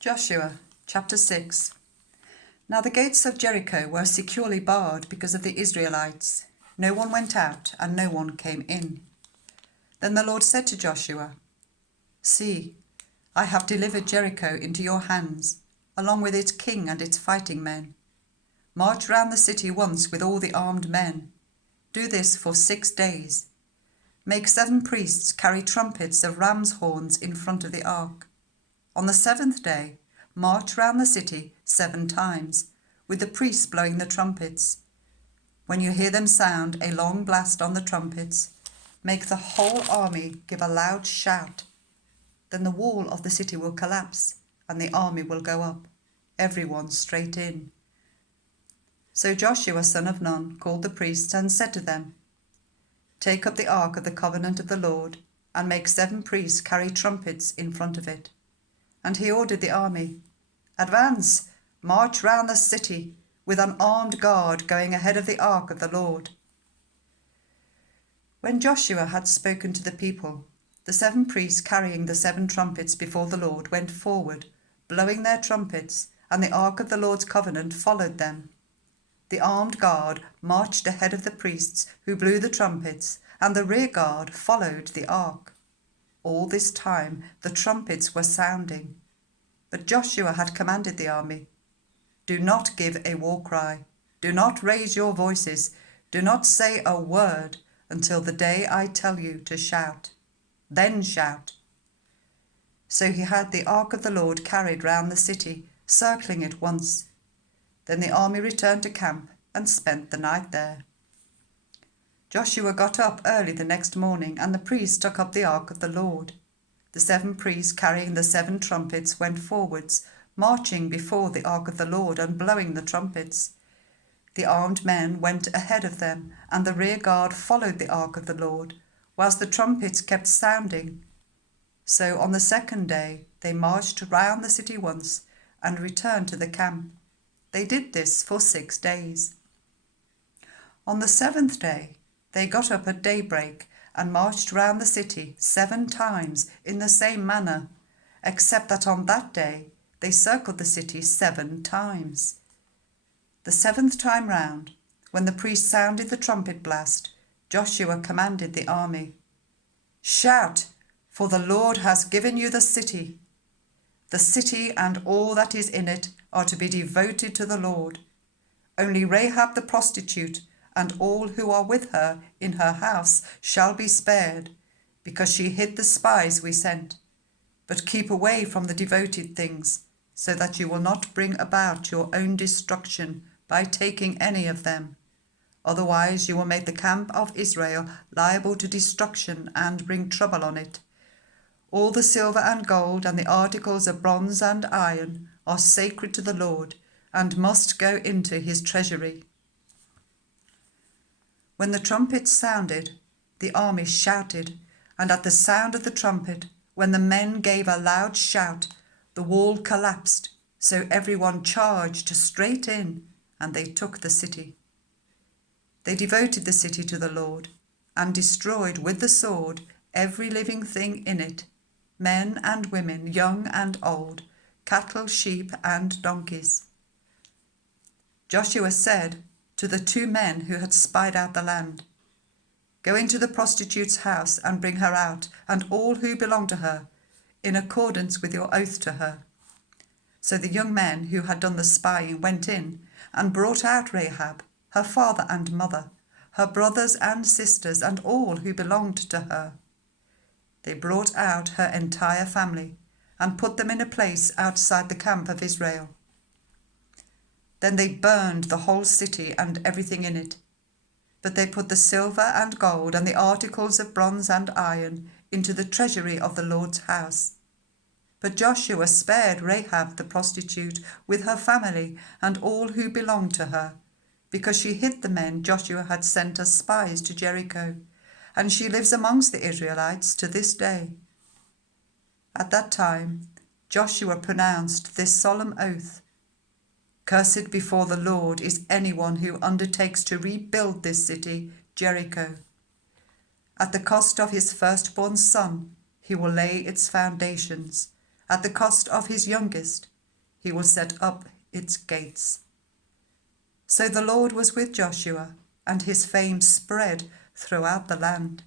Joshua chapter 6. Now the gates of Jericho were securely barred because of the Israelites. No one went out and no one came in. Then the Lord said to Joshua, See, I have delivered Jericho into your hands, along with its king and its fighting men. March round the city once with all the armed men. Do this for 6 days. Make 7 priests carry trumpets of ram's horns in front of the ark. On the 7th day, march round the city 7 times, with the priests blowing the trumpets. When you hear them sound a long blast on the trumpets, make the whole army give a loud shout. Then the wall of the city will collapse, and the army will go up, everyone straight in. So Joshua son of Nun called the priests and said to them, Take up the ark of the covenant of the Lord, and make 7 priests carry trumpets in front of it. And he ordered the army, Advance, march round the city, with an armed guard going ahead of the ark of the Lord. When Joshua had spoken to the people, the 7 priests carrying the 7 trumpets before the Lord went forward, blowing their trumpets, and the ark of the Lord's covenant followed them. The armed guard marched ahead of the priests who blew the trumpets, and the rear guard followed the ark. All this time the trumpets were sounding. But Joshua had commanded the army, Do not give a war cry, do not raise your voices, do not say a word until the day I tell you to shout. Then shout. So he had the ark of the Lord carried round the city, circling it once. Then the army returned to camp and spent the night there. Joshua got up early the next morning, and the priests took up the ark of the Lord. The 7 priests carrying the 7 trumpets went forwards, marching before the ark of the Lord and blowing the trumpets. The armed men went ahead of them, and the rear guard followed the ark of the Lord, whilst the trumpets kept sounding. So on the 2nd day they marched round the city once and returned to the camp. They did this for 6 days. On the 7th day they got up at daybreak and marched round the city 7 times in the same manner, except that on that day they circled the city 7 times. The 7th time round, when the priest sounded the trumpet blast, Joshua commanded the army, Shout, for the Lord has given you the city. The city and all that is in it are to be devoted to the Lord. Only Rahab the prostitute and all who are with her in her house shall be spared, because she hid the spies we sent. But keep away from the devoted things, so that you will not bring about your own destruction by taking any of them. Otherwise you will make the camp of Israel liable to destruction and bring trouble on it. All the silver and gold and the articles of bronze and iron are sacred to the Lord and must go into his treasury. When the trumpets sounded, the army shouted, and at the sound of the trumpet, when the men gave a loud shout, the wall collapsed, so everyone charged straight in, and they took the city. They devoted the city to the Lord, and destroyed with the sword every living thing in it, men and women, young and old, cattle, sheep, and donkeys. Joshua said to the 2 men who had spied out the land, Go into the prostitute's house and bring her out, and all who belong to her, in accordance with your oath to her. So the young men who had done the spying went in and brought out Rahab, her father and mother, her brothers and sisters, and all who belonged to her. They brought out her entire family and put them in a place outside the camp of Israel. Then they burned the whole city and everything in it. But they put the silver and gold and the articles of bronze and iron into the treasury of the Lord's house. But Joshua spared Rahab the prostitute with her family and all who belonged to her, because she hid the men Joshua had sent as spies to Jericho, and she lives amongst the Israelites to this day. At that time Joshua pronounced this solemn oath, Cursed before the Lord is anyone who undertakes to rebuild this city, Jericho. At the cost of his firstborn son, he will lay its foundations. At the cost of his youngest, He will set up its gates. So the Lord was with Joshua, and his fame spread throughout the land.